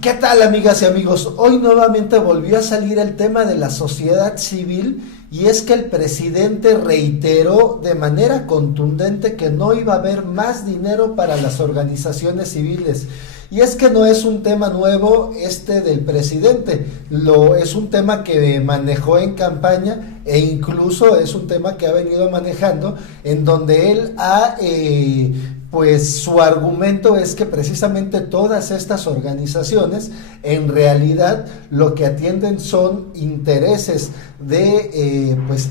qué tal, amigas y amigos? Hoy nuevamente volvió a salir el tema de la sociedad civil y es que el presidente reiteró de manera contundente que no iba a haber más dinero para las organizaciones civiles. Y es que no es un tema nuevo del presidente, es un tema que manejó en campaña e incluso es un tema que ha venido manejando en donde él pues su argumento es que precisamente todas estas organizaciones en realidad lo que atienden son intereses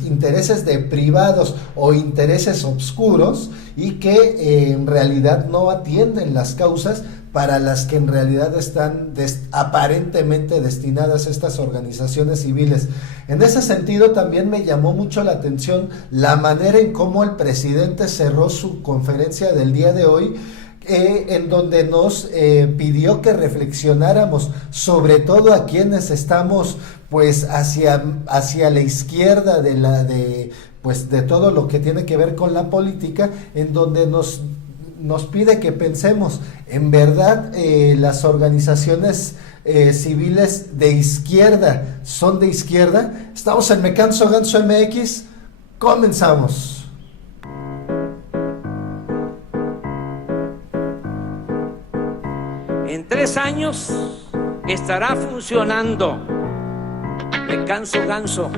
intereses de privados o intereses obscuros y que en realidad no atienden las causas para las que en realidad están aparentemente destinadas estas organizaciones civiles. En ese sentido también me llamó mucho la atención la manera en cómo el presidente cerró su conferencia del día de hoy, en donde nos pidió que reflexionáramos, sobre todo a quienes estamos pues hacia la izquierda de todo lo que tiene que ver con la política, en donde nos pide que pensemos, en verdad las organizaciones civiles de izquierda son de izquierda. Estamos en Me Canso Ganso MX, comenzamos. En 3 años estará funcionando Me Canso Ganso.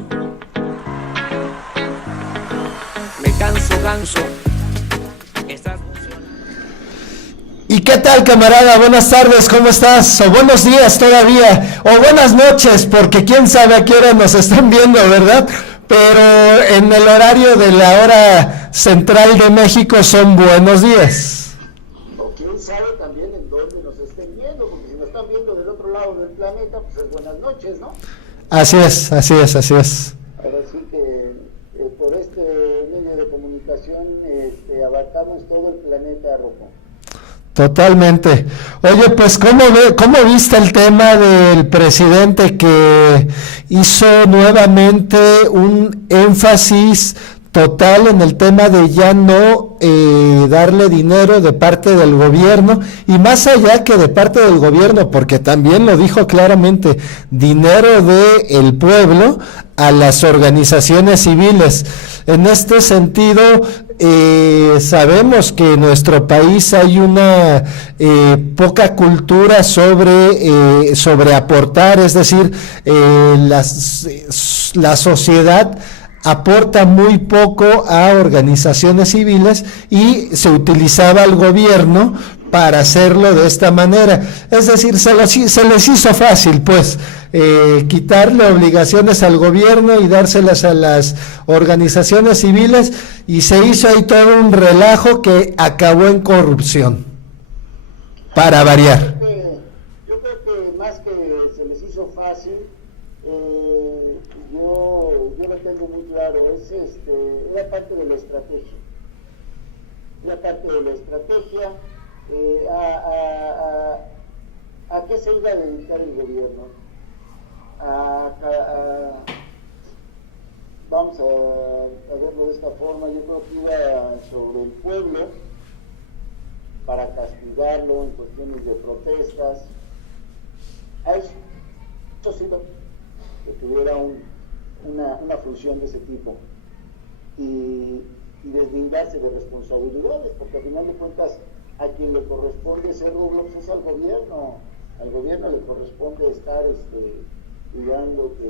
Me Canso Ganso. ¿Y qué tal, camarada? Buenas tardes, ¿cómo estás? O buenos días todavía, o buenas noches, porque quién sabe a qué hora nos están viendo, ¿verdad? Pero en el horario de la hora central de México son buenos días. O quién sabe también en dónde nos estén viendo, porque si nos están viendo del otro lado del planeta, pues es buenas noches, ¿no? Así es. Ahora sí que por este medio de comunicación abarcamos todo el planeta, Rocco. Totalmente. Oye, pues ¿cómo viste el tema del presidente que hizo nuevamente un énfasis total en el tema de ya no darle dinero de parte del gobierno, y más allá que de parte del gobierno, porque también lo dijo claramente, dinero del pueblo a las organizaciones civiles? En este sentido, sabemos que en nuestro país hay una poca cultura sobre aportar, es decir, la sociedad aporta muy poco a organizaciones civiles y se utilizaba al gobierno para hacerlo de esta manera. Es decir, se les hizo fácil, pues, quitarle obligaciones al gobierno y dárselas a las organizaciones civiles, y se hizo ahí todo un relajo que acabó en corrupción, para variar. Yo creo que más que se les hizo fácil, yo lo tengo muy claro, era parte de la estrategia. ¿A qué se iba a dedicar el gobierno? Vamos a verlo de esta forma. Yo creo que iba sobre el pueblo para castigarlo en cuestiones de protestas. A eso sí que tuviera una función de ese tipo y deslindarse de responsabilidades, porque al final de cuentas a quien le corresponde ese rubro pues es al gobierno le corresponde estar cuidando que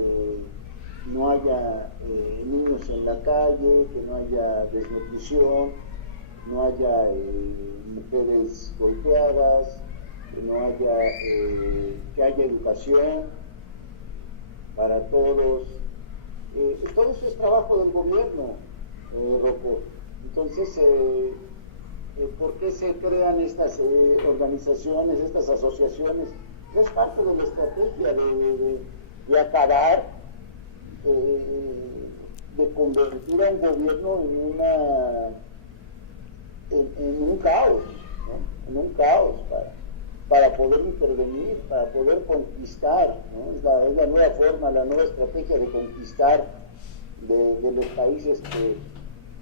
no haya niños en la calle, que no haya desnutrición, no haya mujeres golpeadas, que haya educación para todos. Todo eso es trabajo del gobierno, Rocco. Entonces, ¿por qué se crean estas organizaciones, estas asociaciones? Es parte de la estrategia de acabar, de convertir a un gobierno en un caos, ¿no? En un caos para poder intervenir, para poder conquistar, ¿no? Es la nueva forma, la nueva estrategia de conquistar de los países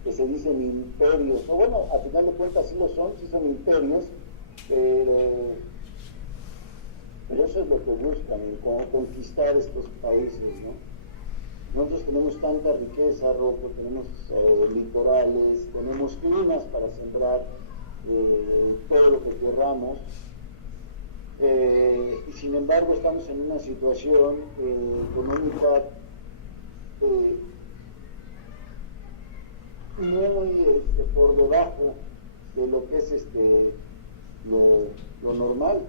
que se dicen imperios, o bueno, al final de cuentas sí son imperios, Pero eso es lo que buscan, conquistar estos países, ¿no? Nosotros tenemos tanta riqueza, Rocco, tenemos litorales, tenemos climas para sembrar todo lo que querramos, y sin embargo estamos en una situación económica muy por debajo de lo que es lo normal,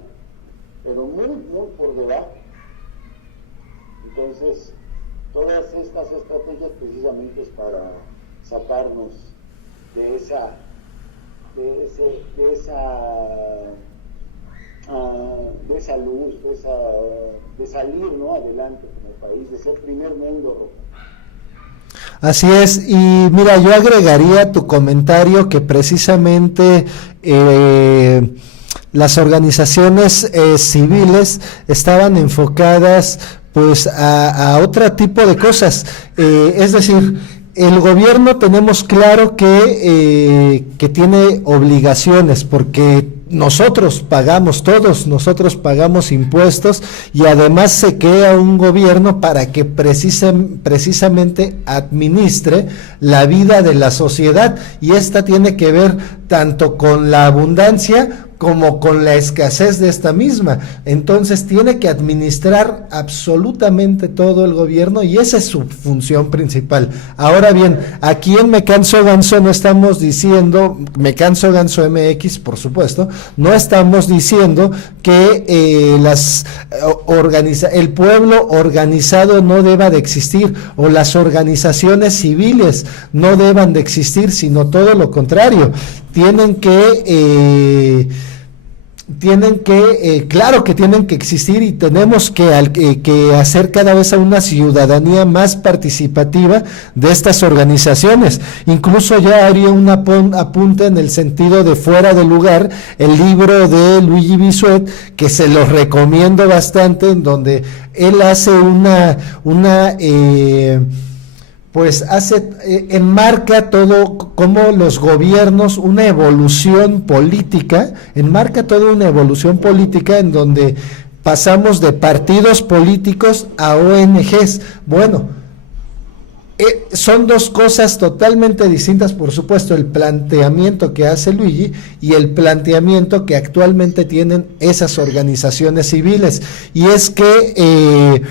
pero muy por debajo. Entonces, todas estas estrategias precisamente es para sacarnos de esa luz, de salir, ¿no?, adelante como país, de ser primer mundo. Así es, y mira, yo agregaría a tu comentario que precisamente las organizaciones civiles estaban enfocadas pues a otro tipo de cosas, es decir, el gobierno tenemos claro que tiene obligaciones, porque nosotros pagamos, todos nosotros pagamos impuestos, y además se crea un gobierno para que precisamente administre la vida de la sociedad, y esta tiene que ver tanto con la abundancia como con la escasez de esta misma. Entonces tiene que administrar absolutamente todo el gobierno, y esa es su función principal. Ahora bien, aquí en Me Canso Ganso no estamos diciendo, Me Canso Ganso MX, por supuesto, no estamos diciendo que el pueblo organizado no deba de existir, o las organizaciones civiles no deban de existir, sino todo lo contrario. Claro que tienen que existir, y tenemos que hacer cada vez a una ciudadanía más participativa de estas organizaciones. Incluso ya haría un apunte en el sentido de fuera de lugar, el libro de Luigi Bisuet, que se los recomiendo bastante, en donde él hace enmarca todo como los gobiernos, una evolución política, en donde pasamos de partidos políticos a ONGs. Bueno, son dos cosas totalmente distintas, por supuesto, el planteamiento que hace Luigi y el planteamiento que actualmente tienen esas organizaciones civiles, y es que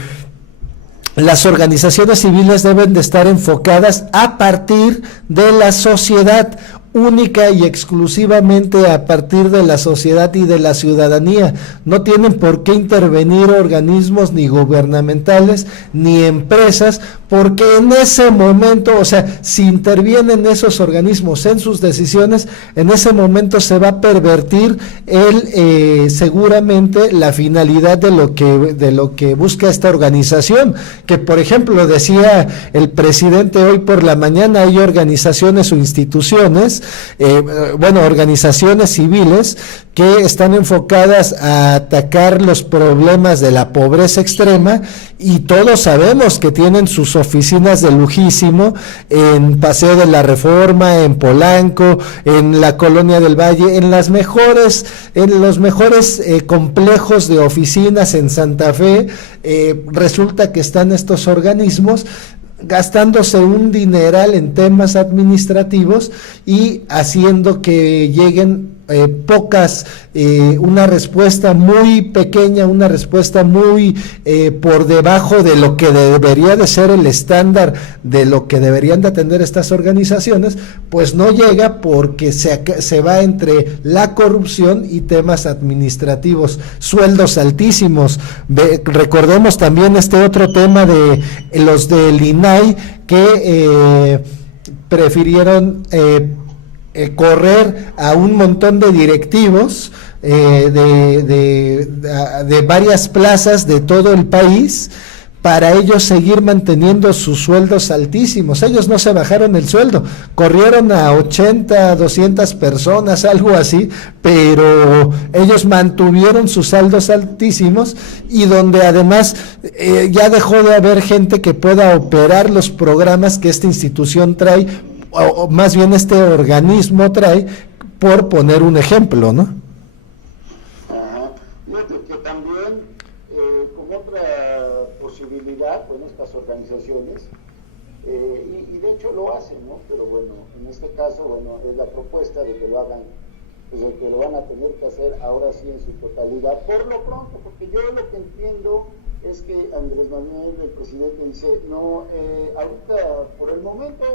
las organizaciones civiles deben de estar enfocadas a partir de la sociedad, única y exclusivamente a partir de la sociedad y de la ciudadanía. No tienen por qué intervenir organismos ni gubernamentales ni empresas, porque en ese momento, o sea, si intervienen esos organismos en sus decisiones, en ese momento se va a pervertir seguramente la finalidad de lo que busca esta organización, que por ejemplo decía el presidente hoy por la mañana, hay organizaciones o instituciones, organizaciones civiles que están enfocadas a atacar los problemas de la pobreza extrema, y todos sabemos que tienen sus oficinas de lujísimo en Paseo de la Reforma, en Polanco, en la Colonia del Valle, en los mejores complejos de oficinas en Santa Fe. Resulta que están estos organismos gastándose un dineral en temas administrativos y haciendo que lleguen una respuesta muy pequeña, una respuesta muy por debajo de lo que debería de ser el estándar de lo que deberían de atender estas organizaciones, pues no llega, porque se va entre la corrupción y temas administrativos, sueldos altísimos. Recordemos también este otro tema de los del INAI que prefirieron correr a un montón de directivos de varias plazas de todo el país, para ellos seguir manteniendo sus sueldos altísimos. Ellos no se bajaron el sueldo, corrieron a 80, 200 personas, algo así, pero ellos mantuvieron sus saldos altísimos, y donde además ya dejó de haber gente que pueda operar los programas que esta institución trae, o más bien este organismo trae, por poner un ejemplo, ¿no? Ajá. Fíjate que también ven como otra posibilidad, bueno, estas organizaciones, y de hecho lo hacen, ¿no? Pero bueno, en este caso, bueno, es la propuesta de que lo hagan, pues de que lo van a tener que hacer ahora sí en su totalidad, por lo pronto, porque yo lo que entiendo es que Andrés Manuel, el presidente, dice, no, ahorita por el momento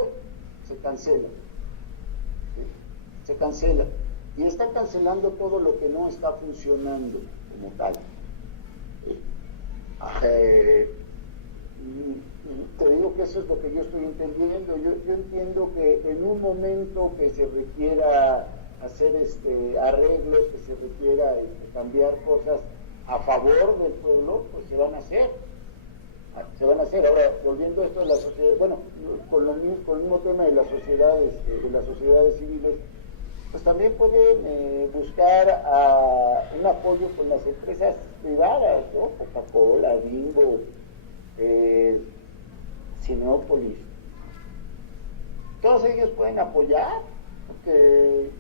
se cancela, ¿sí? Se cancela, y está cancelando todo lo que no está funcionando como tal. Te digo que eso es lo que yo estoy entendiendo. Yo entiendo que en un momento que se requiera hacer arreglos, que se requiera cambiar cosas a favor del pueblo, pues se van a hacer. Ahora, volviendo a esto de la sociedad, bueno, con el mismo tema de las sociedades civiles, pues también pueden buscar un apoyo con las empresas privadas, ¿no? Coca-Cola, Bimbo, Cinépolis. Todos ellos pueden apoyar, porque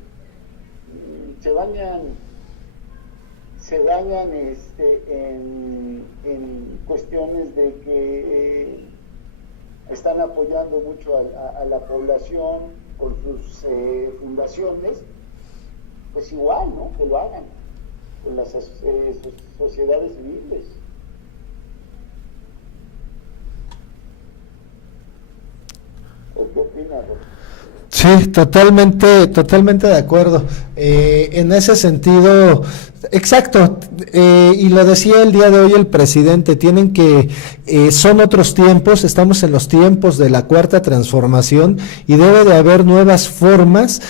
se bañan en cuestiones de que están apoyando mucho a la población con sus fundaciones, pues igual, ¿no? Que lo hagan con las sociedades civiles. ¿O qué opinas, Roberto? Sí, totalmente de acuerdo. En ese sentido, exacto, y lo decía el día de hoy el presidente, son otros tiempos, estamos en los tiempos de la cuarta transformación y debe de haber nuevas formas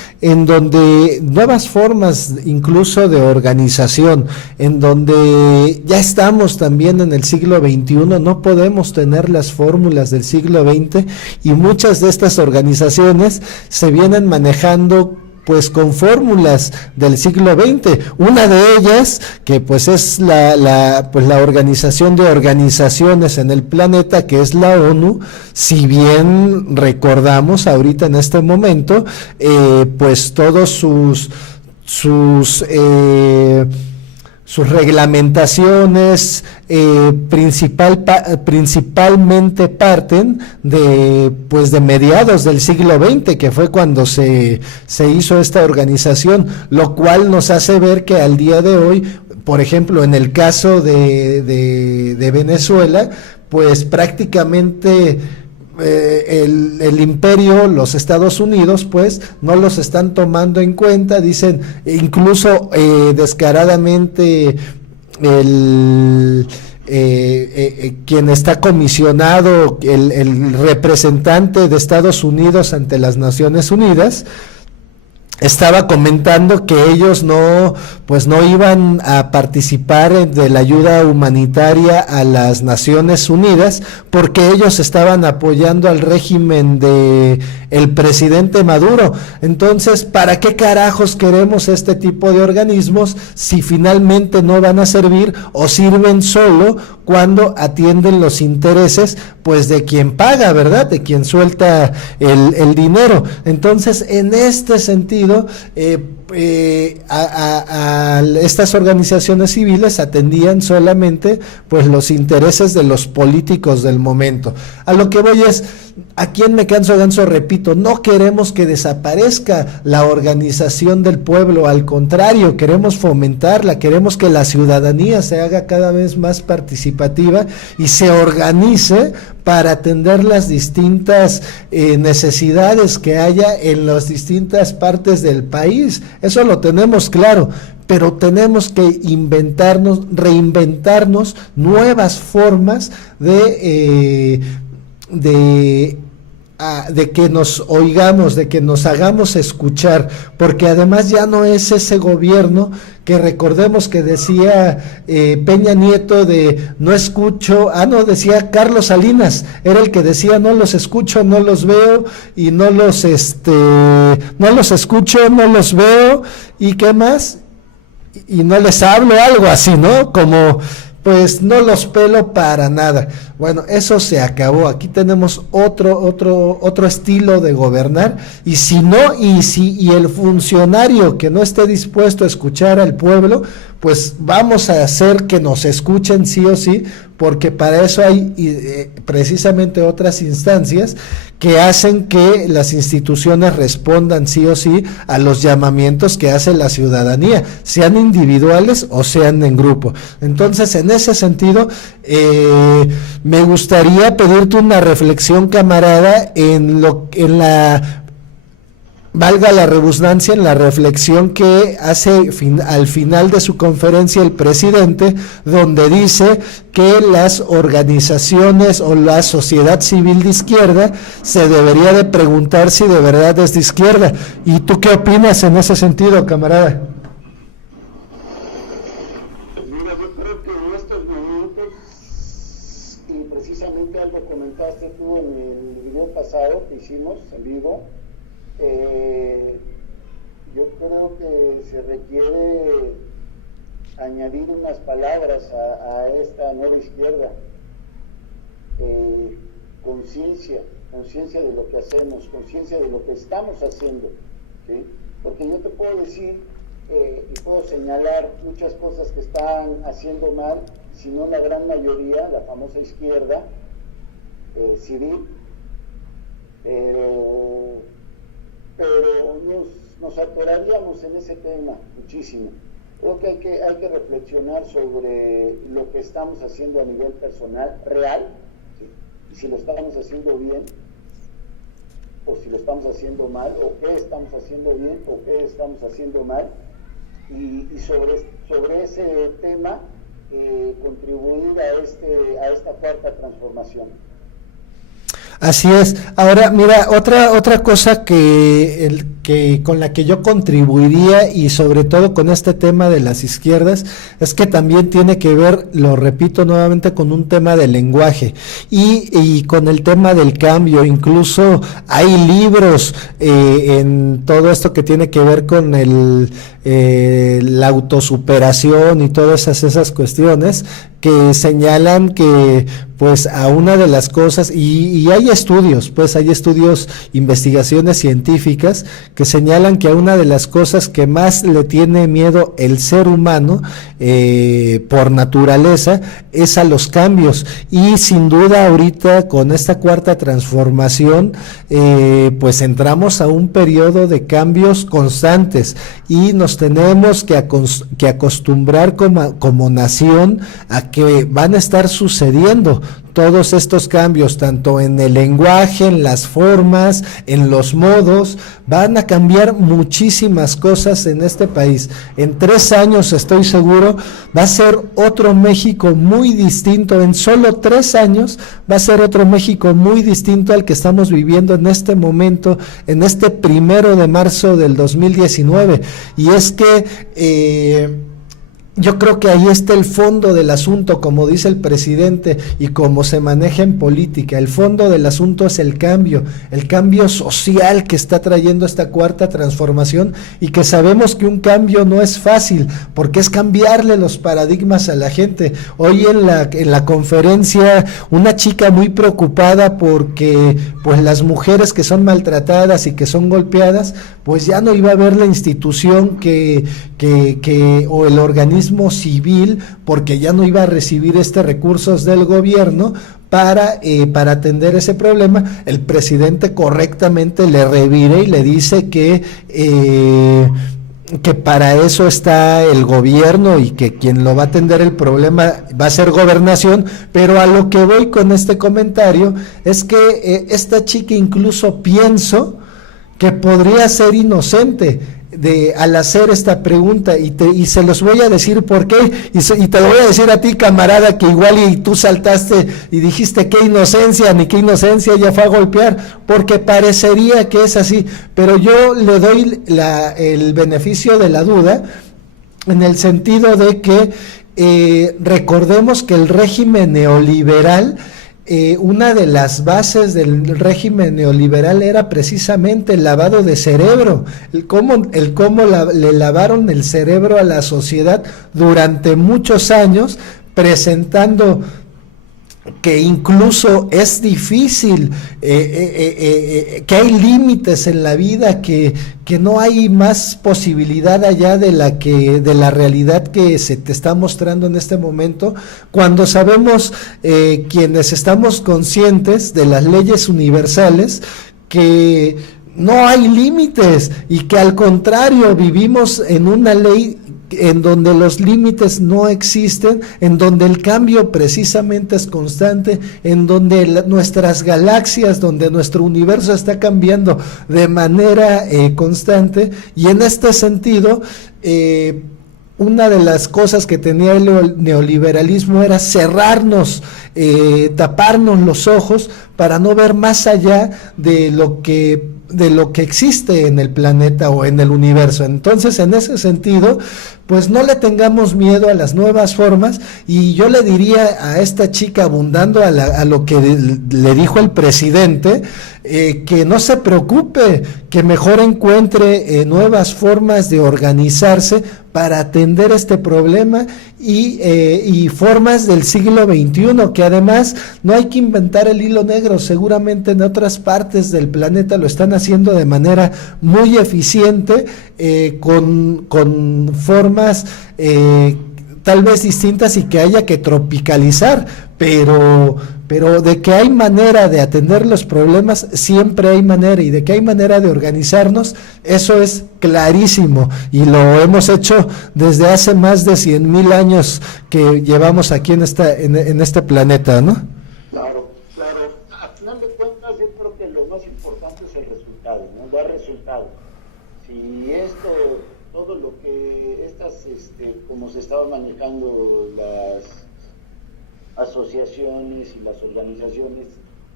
incluso de organización, en donde ya estamos también en el siglo XXI, no podemos tener las fórmulas del siglo XX y muchas de estas organizaciones se vienen manejando pues con fórmulas del siglo XX. Una de ellas, que pues es la Organización de Organizaciones en el planeta, que es la ONU, si bien recordamos ahorita en este momento, pues todos sus reglamentaciones principalmente parten de mediados del siglo XX, que fue cuando se hizo esta organización, lo cual nos hace ver que al día de hoy, por ejemplo, en el caso de Venezuela, pues prácticamente el imperio, los Estados Unidos, pues no los están tomando en cuenta, dicen incluso descaradamente quien está comisionado, el representante de Estados Unidos ante las Naciones Unidas, estaba comentando que ellos no iban a participar de la ayuda humanitaria a las Naciones Unidas porque ellos estaban apoyando al régimen de el presidente Maduro. Entonces, ¿para qué carajos queremos este tipo de organismos si finalmente no van a servir o sirven solo cuando atienden los intereses pues de quien paga, ¿verdad? De quien suelta el dinero. Entonces, en este sentido, estas organizaciones civiles atendían solamente pues los intereses de los políticos del momento. A lo que voy es, aquí en Me Canso Ganso repito, no queremos que desaparezca la organización del pueblo, al contrario, queremos fomentarla, queremos que la ciudadanía se haga cada vez más participativa y se organice para atender las distintas necesidades que haya en las distintas partes del país. Eso lo tenemos claro, pero tenemos que reinventarnos nuevas formas de que nos oigamos, de que nos hagamos escuchar, porque además ya no es ese gobierno que recordemos que decía Peña Nieto de no escucho, decía Carlos Salinas, era el que decía no los escucho, no los veo y no los escucho, no los veo y qué más y no les hablo, algo así, ¿no? Como pues no los pelo para nada. Bueno, eso se acabó. Aquí tenemos otro estilo de gobernar, y si el funcionario que no esté dispuesto a escuchar al pueblo, pues vamos a hacer que nos escuchen sí o sí, porque para eso hay precisamente otras instancias que hacen que las instituciones respondan sí o sí a los llamamientos que hace la ciudadanía, sean individuales o sean en grupo. Entonces, en ese sentido, me gustaría pedirte una reflexión, camarada, en la, valga la redundancia, en la reflexión que hace al final de su conferencia el presidente, donde dice que las organizaciones o la sociedad civil de izquierda se debería de preguntar si de verdad es de izquierda. ¿Y tú qué opinas en ese sentido, camarada? Mira, yo creo que en estos momentos, y precisamente algo comentaste tú en el video pasado que hicimos en vivo, yo creo que se requiere añadir unas palabras a esta nueva izquierda. Conciencia de lo que hacemos, conciencia de lo que estamos haciendo, ¿sí? Porque yo te puedo decir y puedo señalar muchas cosas que están haciendo mal, si no la gran mayoría, la famosa izquierda civil, pero nos atoraríamos en ese tema muchísimo. Creo que hay que reflexionar sobre lo que estamos haciendo a nivel personal, real, ¿sí? Y si lo estamos haciendo bien, o si lo estamos haciendo mal, o qué estamos haciendo bien, o qué estamos haciendo mal, y sobre ese tema contribuir a esta cuarta transformación. Así es. Ahora, mira, otra cosa que con la que yo contribuiría, y sobre todo con este tema de las izquierdas, es que también tiene que ver, lo repito nuevamente, con un tema del lenguaje y con el tema del cambio. Incluso hay libros en todo esto que tiene que ver con la autosuperación y todas esas cuestiones que señalan que pues a una de las cosas, y hay estudios, investigaciones científicas que señalan que a una de las cosas que más le tiene miedo el ser humano por naturaleza es a los cambios, y sin duda ahorita con esta cuarta transformación pues entramos a un periodo de cambios constantes y nos tenemos que acostumbrar como nación a que van a estar sucediendo todos estos cambios, tanto en el lenguaje, en las formas, en los modos. Van a cambiar muchísimas cosas en este país. En 3 años, estoy seguro, va a ser otro México muy distinto. En solo 3 años va a ser otro México muy distinto al que estamos viviendo en este momento, en este 1 de marzo del 2019. Y es que yo creo que ahí está el fondo del asunto, como dice el presidente y como se maneja en política. El fondo del asunto es el cambio social que está trayendo esta cuarta transformación, y que sabemos que un cambio no es fácil, porque es cambiarle los paradigmas a la gente. Hoy en la conferencia, una chica muy preocupada porque pues las mujeres que son maltratadas y que son golpeadas, pues ya no iba a haber la institución o el organismo civil, porque ya no iba a recibir recursos del gobierno para atender ese problema. El presidente correctamente le revira y le dice que para eso está el gobierno y que quien lo va a atender el problema va a ser Gobernación. Pero a lo que voy con este comentario es que esta chica, incluso pienso que podría ser inocente al hacer esta pregunta, y se los voy a decir por qué, y te lo voy a decir a ti, camarada, que igual y tú saltaste y dijiste qué inocencia, ella fue a golpear, porque parecería que es así, pero yo le doy el beneficio de la duda, en el sentido de que recordemos que el régimen neoliberal, una de las bases del régimen neoliberal era precisamente el lavado de cerebro, el cómo le lavaron el cerebro a la sociedad durante muchos años, presentando que incluso es difícil, que hay límites en la vida, que no hay más posibilidad allá de la realidad que se te está mostrando en este momento, cuando sabemos, quienes estamos conscientes de las leyes universales, que no hay límites y que al contrario vivimos en una ley en donde los límites no existen, en donde el cambio precisamente es constante, en donde nuestras galaxias, donde nuestro universo está cambiando de manera constante, y en este sentido, una de las cosas que tenía el neoliberalismo era cerrarnos, taparnos los ojos para no ver más allá de lo que existe en el planeta o en el universo. Entonces, en ese sentido, pues no le tengamos miedo a las nuevas formas, y yo le diría a esta chica, abundando a lo que le dijo el presidente, que no se preocupe, que mejor encuentre nuevas formas de organizarse para atender este problema, y formas del siglo XXI, que además no hay que inventar el hilo negro, seguramente en otras partes del planeta lo están haciendo de manera muy eficiente, con formas tal vez distintas, y que haya que tropicalizar, pero de que hay manera de atender los problemas, siempre hay manera, y de que hay manera de organizarnos, eso es clarísimo, y lo hemos hecho desde hace más de 100,000 años que llevamos aquí en este planeta, ¿no? Claro. A final de cuentas, yo creo que lo más importante es el resultado, ¿no? Dar resultados. Si todo lo que como se estaban manejando las asociaciones y las organizaciones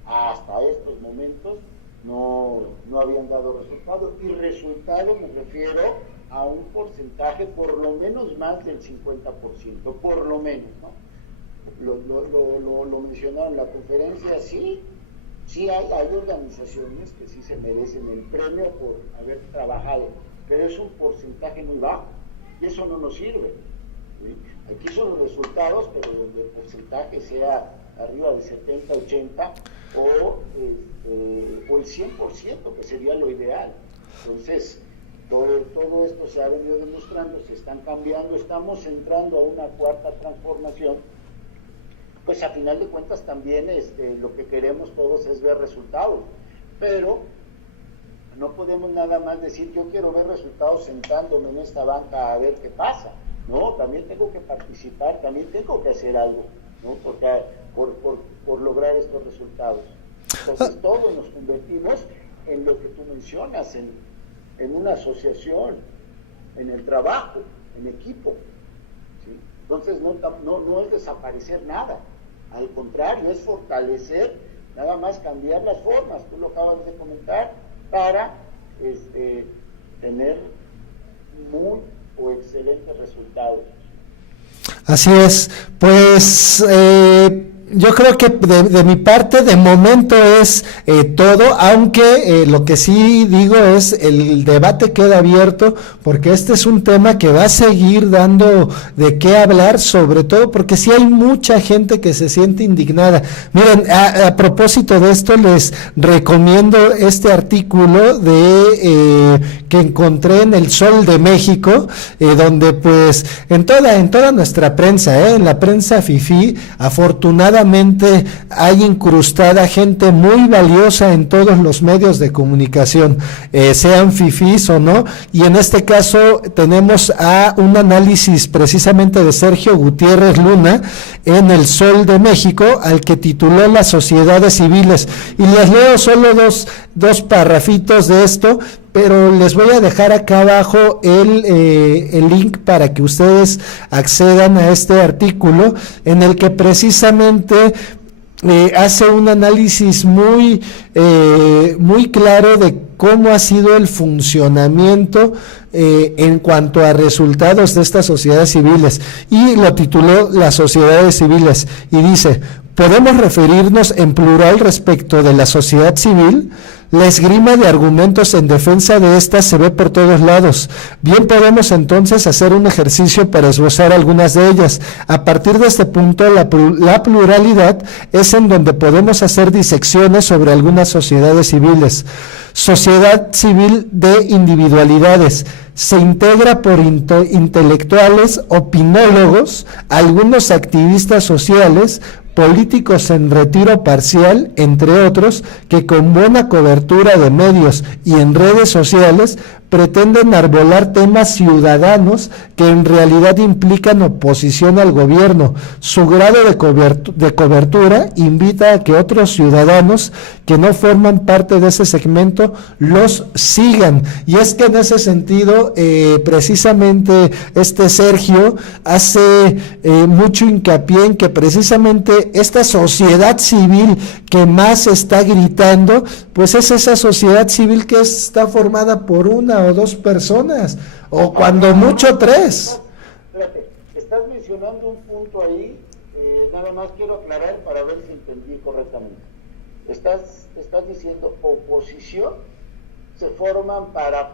hasta estos momentos no habían dado resultado, y resultado me refiero a un porcentaje por lo menos más del 50%, por lo menos, ¿no? Lo mencionaron en la conferencia. Sí hay organizaciones que sí se merecen el premio por haber trabajado, pero es un porcentaje muy bajo, y eso no nos sirve, ¿sí? Aquí son los resultados, pero donde el porcentaje sea arriba de 70, 80 o el 100%, que sería lo ideal. Entonces, todo esto se ha venido demostrando, se están cambiando, estamos entrando a una cuarta transformación. Pues a final de cuentas también lo que queremos todos es ver resultados, pero no podemos nada más decir yo quiero ver resultados sentándome en esta banca a ver qué pasa. No, también tengo que participar, también tengo que hacer algo, ¿no? Porque por lograr estos resultados. Entonces todos nos convertimos en lo que tú mencionas, en una asociación, en el trabajo, en equipo, ¿sí? Entonces no es desaparecer nada, al contrario, es fortalecer, nada más cambiar las formas, tú lo acabas de comentar, para tener muy o excelentes resultados. Así es, pues yo creo que de mi parte de momento es todo, aunque lo que sí digo es el debate queda abierto, porque este es un tema que va a seguir dando de qué hablar, sobre todo porque sí hay mucha gente que se siente indignada. Miren, a propósito de esto, les recomiendo este artículo que encontré en El Sol de México, donde pues en toda nuestra prensa, en la prensa fifí, afortunadamente hay incrustada gente muy valiosa en todos los medios de comunicación, sean fifís o no, y en este caso tenemos a un análisis precisamente de Sergio Gutiérrez Luna en El Sol de México, al que tituló Las sociedades civiles, y les leo solo dos parrafitos de esto, pero les voy a dejar acá abajo el link para que ustedes accedan a este artículo, en el que precisamente hace un análisis muy claro de cómo ha sido el funcionamiento en cuanto a resultados de estas sociedades civiles, y lo tituló Las sociedades civiles, y dice: podemos referirnos en plural respecto de la sociedad civil. La esgrima de argumentos en defensa de estas se ve por todos lados. Bien podemos entonces hacer un ejercicio para esbozar algunas de ellas. A partir de este punto, la pluralidad es en donde podemos hacer disecciones sobre algunas sociedades civiles. Sociedad civil de individualidades. Se integra por intelectuales, opinólogos, algunos activistas sociales, políticos en retiro parcial, entre otros, que con buena cobertura de medios y en redes sociales pretenden arbolar temas ciudadanos que en realidad implican oposición al gobierno. Su grado de cobertura invita a que otros ciudadanos que no forman parte de ese segmento los sigan. Y es que en ese sentido, precisamente Sergio hace mucho hincapié en que precisamente esta sociedad civil que más está gritando, pues es esa sociedad civil que está formada por una o dos personas, o cuando mucho tres. Espérate, estás mencionando un punto ahí, nada más quiero aclarar para ver si entendí correctamente. Estás diciendo oposición, se forman para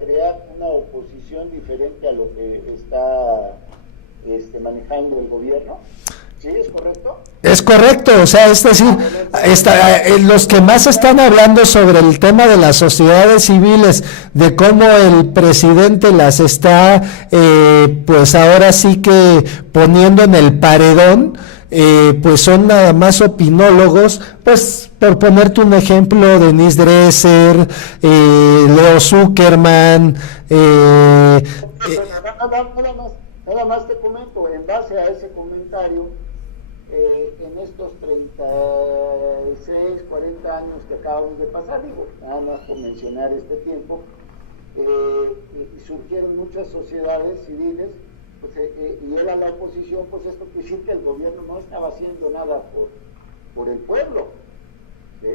crear una oposición diferente a lo que está manejando el gobierno. ¿Sí, es correcto? Es correcto, o sea, es decir, los que más están hablando sobre el tema de las sociedades civiles, de cómo el presidente las está, pues ahora sí que poniendo en el paredón, pues son nada más opinólogos, pues por ponerte un ejemplo, Denise Dresser, Leo Zuckerman, nada más te comento, en base a ese comentario, en estos 36, 40 años que acabamos de pasar, digo, nada más por mencionar este tiempo, surgieron muchas sociedades civiles, pues, y era la oposición, pues esto quiere decir que el gobierno no estaba haciendo nada por el pueblo, ¿sí?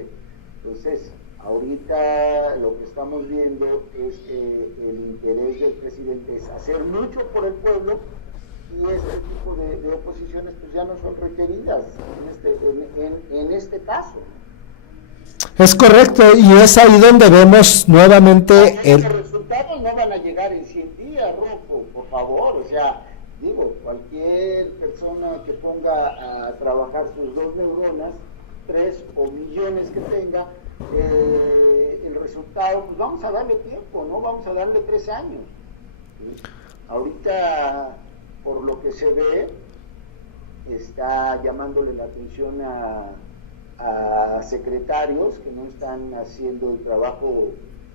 Entonces, ahorita lo que estamos viendo es que el interés del presidente es hacer mucho por el pueblo, y este tipo de oposiciones pues ya no son requeridas en este caso. Es correcto, y es ahí donde vemos nuevamente los resultados no van a llegar en 100 días, Rocco, por favor, o sea, digo, cualquier persona que ponga a trabajar sus 2 neuronas, 3 o millones que tenga, el resultado, pues vamos a darle tiempo, ¿no? Vamos a darle 3 años. ¿Sí? Ahorita, por lo que se ve, está llamándole la atención a secretarios que no están haciendo el trabajo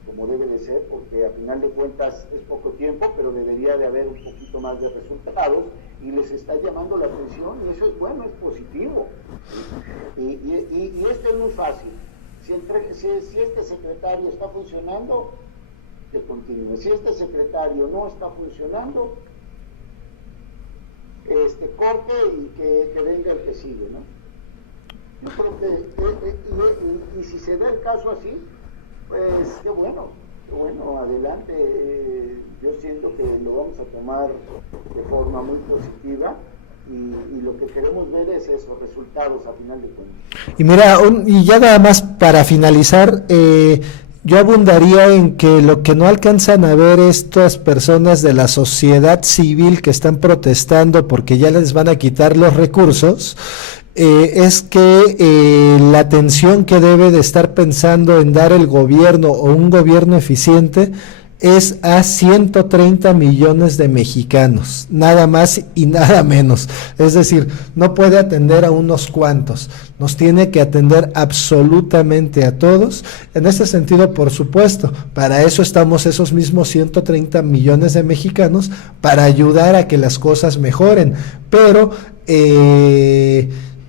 como debe de ser, porque a final de cuentas es poco tiempo, pero debería de haber un poquito más de resultados, y les está llamando la atención, y eso es bueno, es positivo. Y esto es muy fácil. Si este secretario está funcionando, que continúe. Si este secretario no está funcionando, corte y que venga el que sigue, ¿no? Yo creo que, y si se da el caso así, pues qué bueno, adelante. Yo siento que lo vamos a tomar de forma muy positiva, y lo que queremos ver es esos resultados a final de cuentas. Y mira, y ya nada más para finalizar, yo abundaría en que lo que no alcanzan a ver estas personas de la sociedad civil que están protestando porque ya les van a quitar los recursos, es que la atención que debe de estar pensando en dar el gobierno o un gobierno eficiente es a 130 millones de mexicanos, nada más y nada menos. Es decir, no puede atender a unos cuantos, nos tiene que atender absolutamente a todos. En este sentido, por supuesto, para eso estamos esos mismos 130 millones de mexicanos, para ayudar a que las cosas mejoren, pero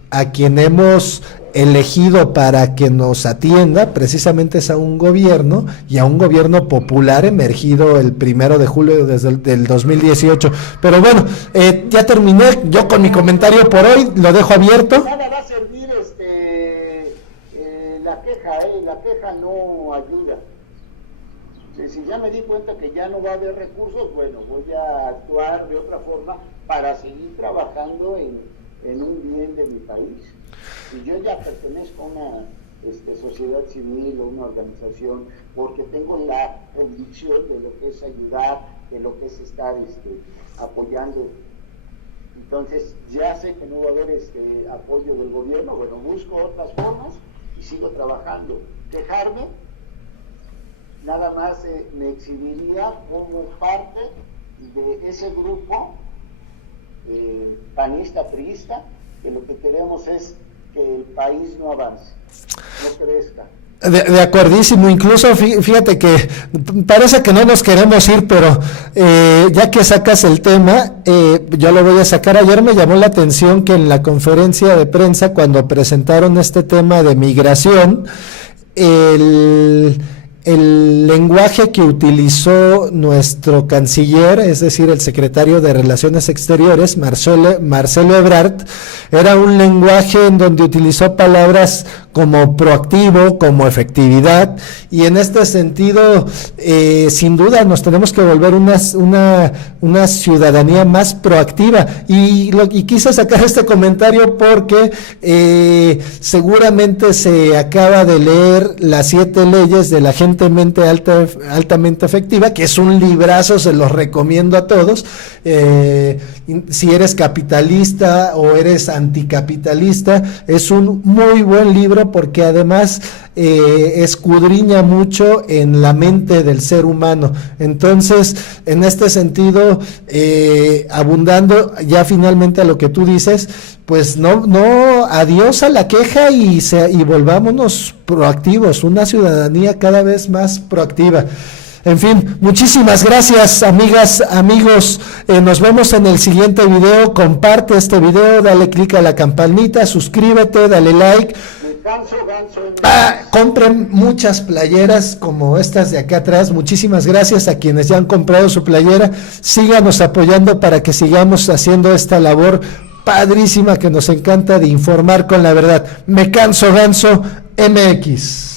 a quien hemos elegido para que nos atienda precisamente es a un gobierno, y a un gobierno popular emergido el 1 de julio del 2018. Pero bueno, ya terminé yo con mi comentario por hoy, lo dejo abierto. Nada va a servir la queja no ayuda. Si ya me di cuenta que ya no va a haber recursos, bueno, voy a actuar de otra forma para seguir trabajando en un bien de mi país. Y yo ya pertenezco sociedad civil o una organización, porque tengo la convicción de lo que es ayudar, de lo que es estar apoyando. Entonces ya sé que no va a haber apoyo del gobierno, bueno, busco otras formas y sigo trabajando. Quejarme nada más me exhibiría como parte de ese grupo panista, priista, que lo que queremos es que el país no avance, no crezca. De acuerdísimo, incluso fíjate que parece que no nos queremos ir, pero ya que sacas el tema, yo lo voy a sacar. Ayer me llamó la atención que en la conferencia de prensa, cuando presentaron este tema de migración, el lenguaje que utilizó nuestro canciller, es decir, el secretario de Relaciones Exteriores, Marcelo Ebrard, era un lenguaje en donde utilizó palabras como proactivo, como efectividad, y en este sentido, sin duda, nos tenemos que volver una ciudadanía más proactiva, y quise sacar este comentario porque seguramente se acaba de leer las 7 leyes de la gente altamente efectiva, que es un librazo, se los recomiendo a todos. Si eres capitalista o eres anticapitalista, es un muy buen libro porque además escudriña mucho en la mente del ser humano. Entonces, en este sentido, abundando ya finalmente a lo que tú dices, pues no, adiós a la queja y volvámonos proactivos, una ciudadanía cada vez más proactiva. En fin, muchísimas gracias, amigas, amigos. Nos vemos en el siguiente video. Comparte este video, dale click a la campanita, suscríbete, dale like. Compren muchas playeras como estas de acá atrás. Muchísimas gracias a quienes ya han comprado su playera. Síganos apoyando para que sigamos haciendo esta labor padrísima que nos encanta de informar con la verdad. Me canso Ganso MX.